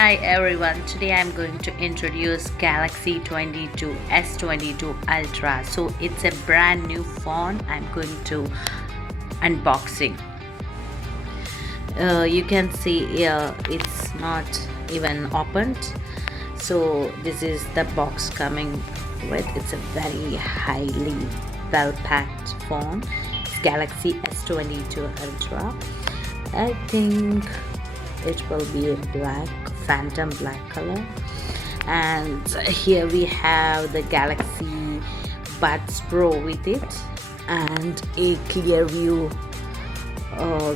Hi everyone, today I'm going to introduce Galaxy 22 S22 Ultra. So it's a brand new phone. I'm going to unboxing. You can see here it's not even opened. So this is the box coming with. It's a very highly well packed phone. It's Galaxy S22 Ultra. I think it will be a phantom black color, and here we have the Galaxy Buds Pro with it and a clear view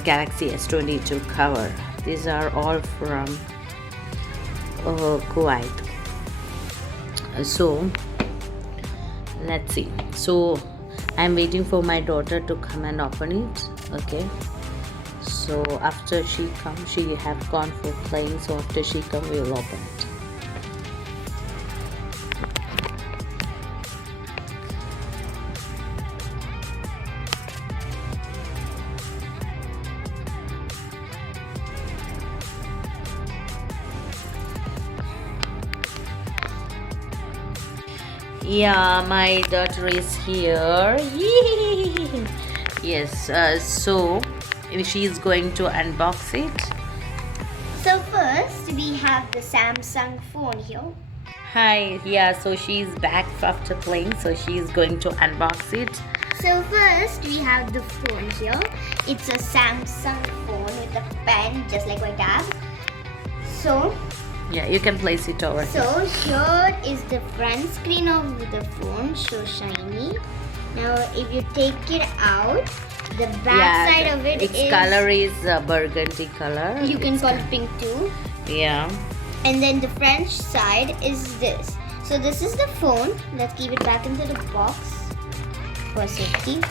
Galaxy S22 cover. These are all from Kuwait. So let's see. So I'm waiting for my daughter to come and open it. Okay, so after she comes, she have gone for playing, so after she come we will open it. Yeah, my daughter is here. Yee! Yes, so she is going to unbox it. So first we have the Samsung phone here. Hi, yeah, so she's back after playing, so she is going to unbox it. So first we have the phone here. It's a Samsung phone with a pen just like my tab. So yeah, you can place it over here. So here is the front screen of the phone, so shiny. Now if you take it out, the back side of it its color is burgundy color. You can call it pink too. Yeah. And then the front side is this. So this is the phone. Let's keep it back into the box for safety.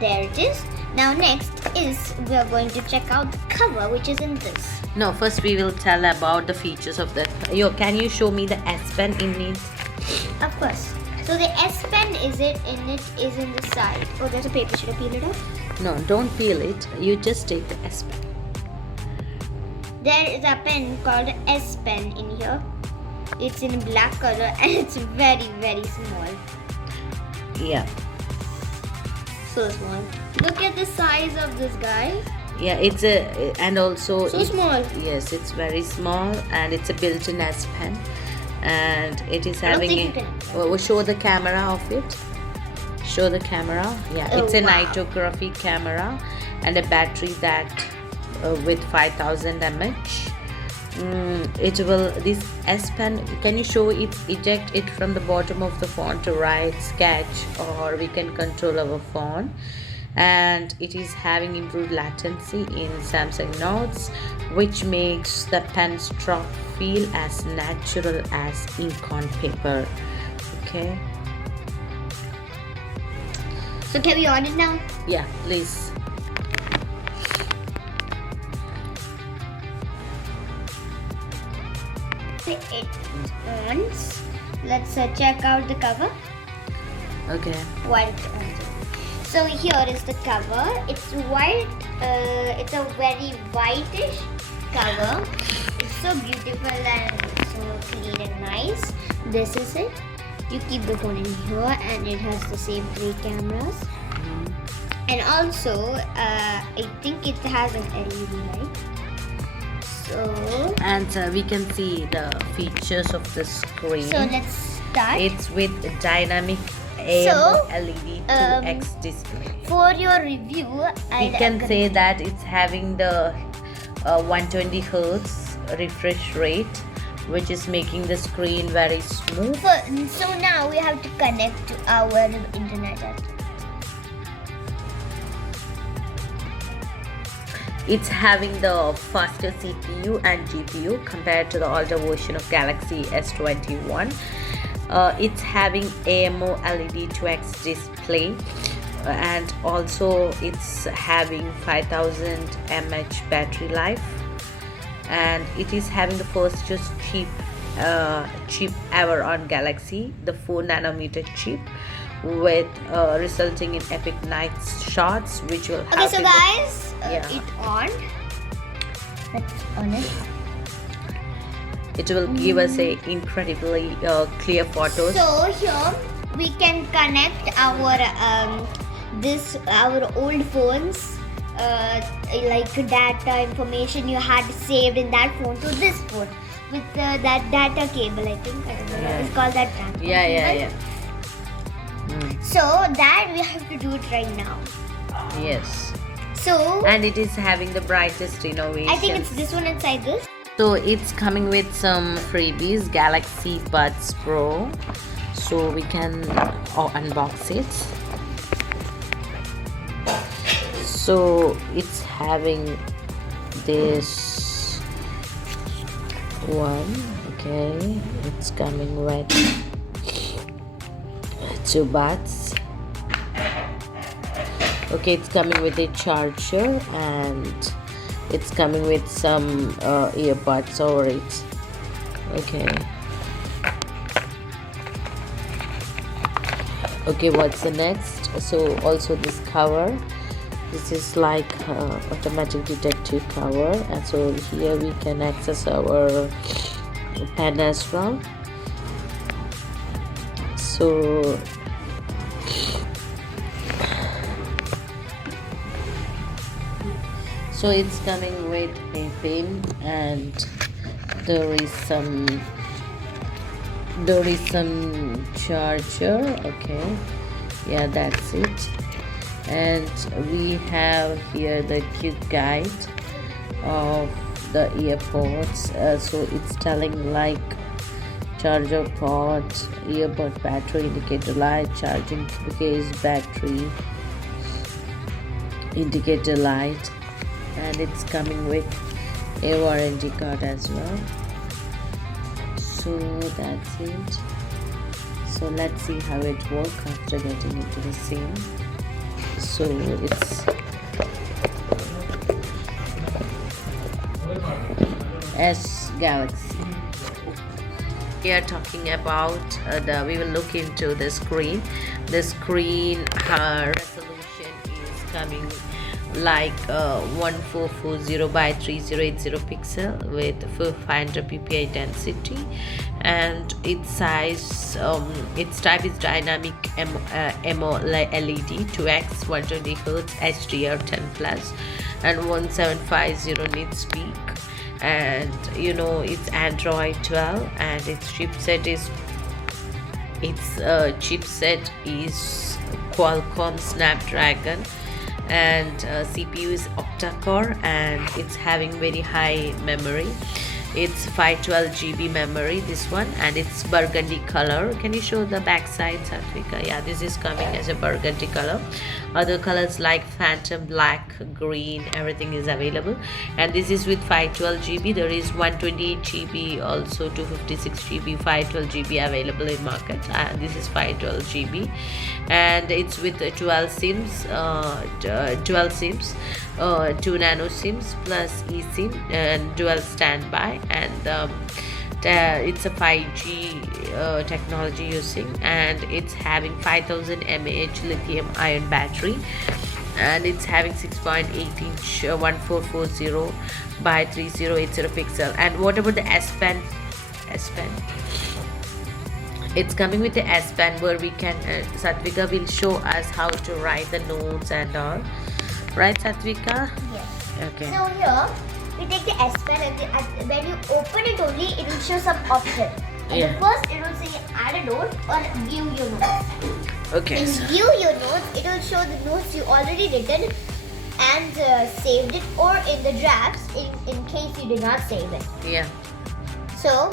There it is. Now next is we are going to check out the cover, which is in this. No, first we will tell about the features of that. Can you show me the S Pen in it? Of course. So the S Pen is in the side. Oh, there's a paper. Should I peel it off? No, don't peel it. You just take the S Pen. There is a pen called S Pen in here. It's in black color and it's very, very small. Yeah. So small. Look at the size of this guy. Yeah, it's and also so small. Yes, it's very small, and it's a built-in S Pen, and it is having show the camera of it. Show the camera. Yeah, it's a nitography camera and a battery that with 5000 mAh. This S Pen, can you show it? Eject it from the bottom of the phone to write, sketch, or we can control our phone. And it is having improved latency in Samsung Notes, which makes the pen stroke feel as natural as ink on paper. Okay. So can we on it now? Yeah, please. It on. Let's check out the cover. Okay. White. So here is the cover. It's white. It's a very whitish cover. It's so beautiful and so clean and nice. This is it. You keep the phone in here, and it has the same 3 cameras. And also, I think it has an LED light. So. And we can see the features of the screen. So let's start. It's with dynamic LED 2x display. For your review, we can say that it's having the 120 Hz refresh rate, which is making the screen very smooth. So now we have to connect to our internet. It's having the faster CPU and GPU compared to the older version of Galaxy S21. It's having AMO LED 2x display, and also it's having 5000 mAh battery life, and it is having the first chip ever on Galaxy, the 4nm chip, with resulting in epic night shots, which will have so guys, it on. effects on it. It will give us a incredibly clear photos. So here we can connect our our old phones, like data information you had saved in that phone to this phone with that data cable. I think I don't know. Yeah. It's called that transfer Yeah. cable. So that we have to do it right now. Yes. So And it is having the brightest innovation. I think it's this one inside this. So it's coming with some freebies, Galaxy Buds Pro. So we can unbox it. So it's having this one. Okay, it's coming with 2 buds. Okay, it's coming with a charger and it's coming with some earbuds over it. Okay. Okay, what's the next? So also this cover. This is like automatic detective cover, and so here we can access our pen as well. So it's coming with a pin, and there is some charger. Okay, yeah, that's it. And we have here the quick guide of the earpods. So it's telling like charger port, earbud battery, indicator light, charging case, battery, indicator light, and it's coming with a warranty card as well. So that's it. So let's see how it works after getting into the same. So it's S Galaxy. We are talking about we will look into the screen. The screen resolution is coming like 1440 by 3080 pixel with 500 ppi density, and its size, its type is dynamic LED 2x 120 Hz HDR 10 plus and 1750 nits peak, and it's Android 12, and its chipset is Qualcomm Snapdragon, and CPU is octa-core, and it's having very high memory. It's 512 GB memory, this one, and it's burgundy color. Can you show the back side, Satvika? Yeah, this is coming as a burgundy color. Other colors like phantom black, green, everything is available. And this is with 512 GB. There is 128 GB, also 256 GB, 512 GB available in market. This is 512 GB, and it's with 12 sims, 2 nano sims plus eSIM and dual standby, and it's a 5G technology using, and it's having 5000 mAh lithium ion battery, and it's having 6.8 inch 1440 by 3080 pixel. And what about the S Pen? It's coming with the S Pen, where we can Satvika will show us how to write the notes and all. Right, Satvika? Yes. Okay. So here we take the S Pen, and when you open it only, it will show some option. Yeah. The first it will say add a note or view your notes. Okay. In So, view your notes, it will show the notes you already written and saved it, or in the drafts in case you did not save it. yeah. So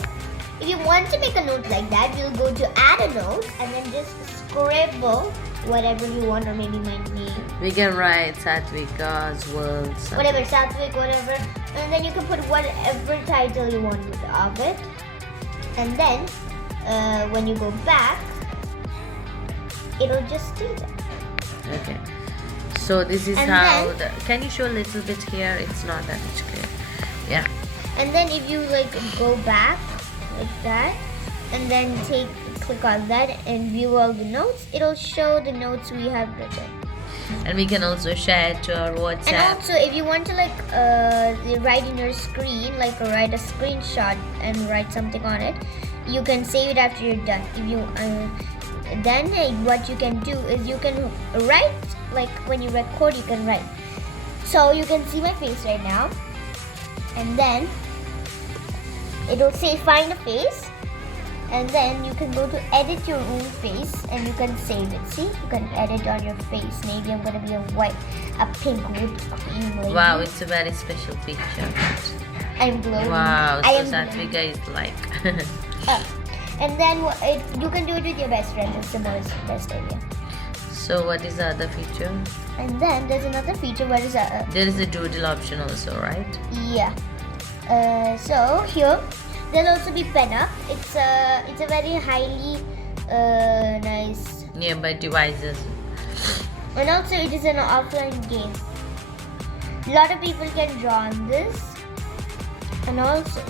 if you want to make a note like that, you'll go to add a note and then just scribble whatever you want, or maybe my name. We can write Satvika's words. Whatever, Satvik, whatever. And then you can put whatever title you want of it. And then when you go back, it'll just stay there. Okay. So this is And how then- can you show a little bit here? It's not that much clear. Yeah. And then if you go back like that, and then click on that and view all the notes, it'll show the notes we have written. And we can also share it to our And WhatsApp. also, if you want to like write in your screen, like write a screenshot and write something on it, you can save it after you're done. If you then what you can do is you can write, like when you record, you can write. So you can see my face right now, and then it will say find a face, and then you can go to edit your own face and you can save it. See, you can edit on your face. Maybe I'm gonna be a pink whipped cream lady. Wow, it's a very special picture. I'm glowing. Wow, I so am Satvika is like. And then you can do it with your best friend. It's the best idea. So what is the other feature? And then there's another feature where is a There is a doodle option also, right? yeah. So here there'll also be pen up. It's a very highly nice, Nearby devices. and also it is an offline game. A lot of people can draw on this, and also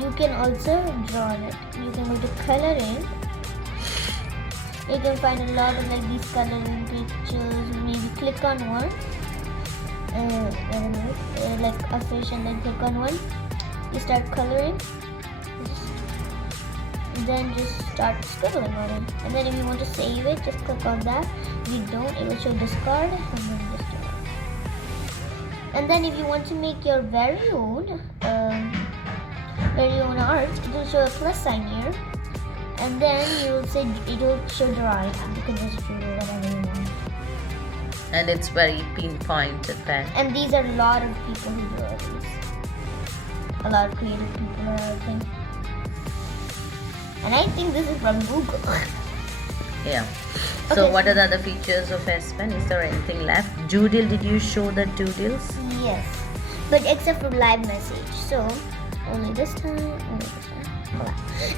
you can also draw on it. You can go to coloring. You can find a lot of like these coloring pictures. Maybe click on one. Like a fish, and then click on one. You start coloring. Then just start scribbling on it. And then if you want to save it, just click on that. If you don't, it will show discard, and then just do it. And then if you want to make your very own art, it will show a plus sign here. And then it will show drawing. You can just do whatever you want. And it's very pinpointed pen. And these are a lot of people who draw these. A lot of creative people are out there. And I think this is from Google. Yeah. So Okay, what so- are the other features of S Pen? Is there anything left? Doodle, did you show the doodles? Yes. But except for live message. So only this time, only this time. Voila.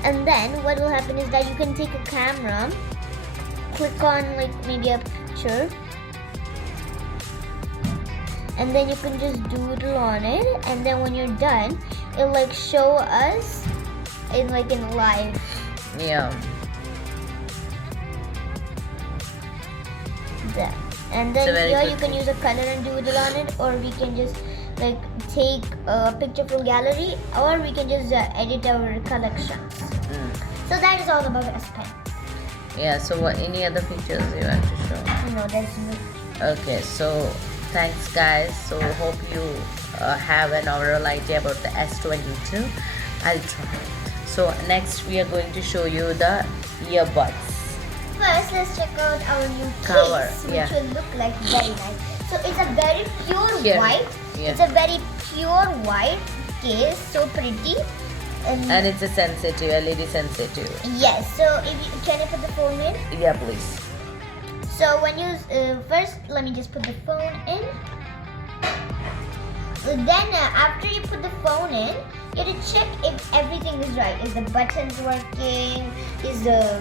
And then what will happen is that you can take a camera, click on like maybe a picture, and then you can just doodle on it, and then when you're done, it'll like show us in live. Yeah. That. And It's a then very here good you can use a color and doodle on it, or we can just like take a picture from gallery, or we can just edit our collections. So that is all about S Pen. Yeah, so what any other features you want to show? No, there's no. Okay, so thanks guys. So hope you have an overall idea about the S22 Ultra. So next we are going to show you the earbuds. First, let's check out our new Cover, case, which yeah. will look like very nice. So it's a very pure Here, white. yeah. It's a very pure white case, so pretty. And it's a sensitive, LED sensitive. Yes. So can I put the phone in? Yeah, please. So when you first, let me just put the phone in. Then after you put the phone in, you have to check if everything is right. Is the buttons working? Is the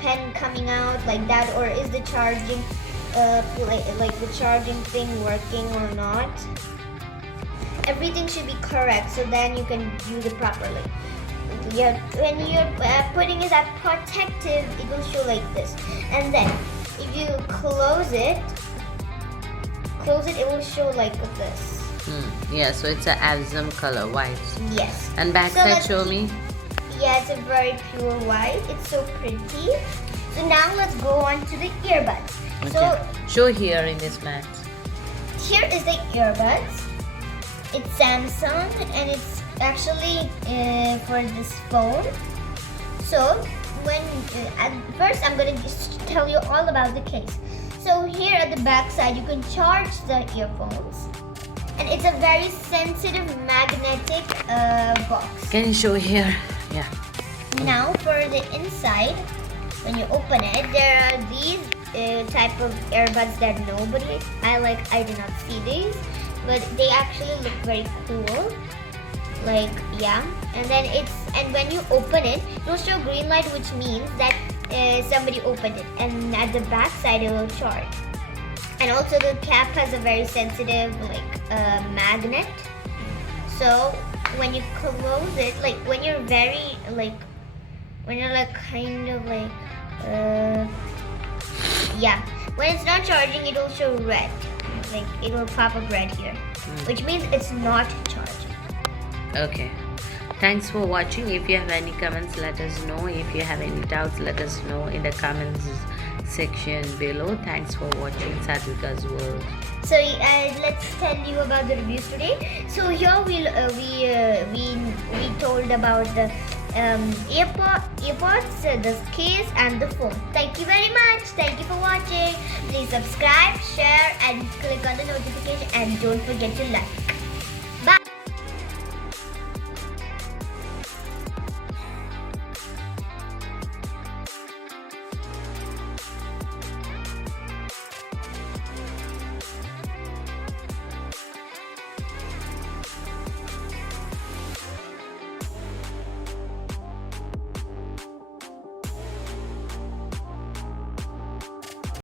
pen coming out like that, or is the charging like the charging thing working or not? Everything should be correct, so then you can use it properly. Yeah, when you're putting it at protective, it will show like this. And then if you close it, it will show like this. Yeah, so it's a Avzum color, white. Yes. And backside, show me. Yeah, it's a very pure white. It's so pretty. So now let's go on to the earbuds. Okay. So Show here in this mat. here is the earbuds. It's Samsung, and it's actually for this phone. So when at first I'm gonna just tell you all about the case. So here at the back side you can charge the earphones, and it's a very sensitive magnetic box. Can you show here? Yeah. Now for the inside, when you open it, there are these type of earbuds that I did not see these, but they actually look very cool. Like, yeah. And then when you open it, it will show green light, which means that somebody opened it. And at the back side, it will charge. And also the cap has a very sensitive magnet. So when you close it, like when you're kind of like Yeah, when it's not charging, it will show red. Like it will pop up red here, which means it's not charging. Okay. Thanks for watching. If you have any comments, let us know. If you have any doubts, let us know in the comments section below. Thanks for watching Sadvika's World. So let's tell you about the reviews today. So here we told about the earpods, the case, and the phone. Thank you very much. Thank you for watching. Please subscribe, share, and click on the notification. And don't forget to like.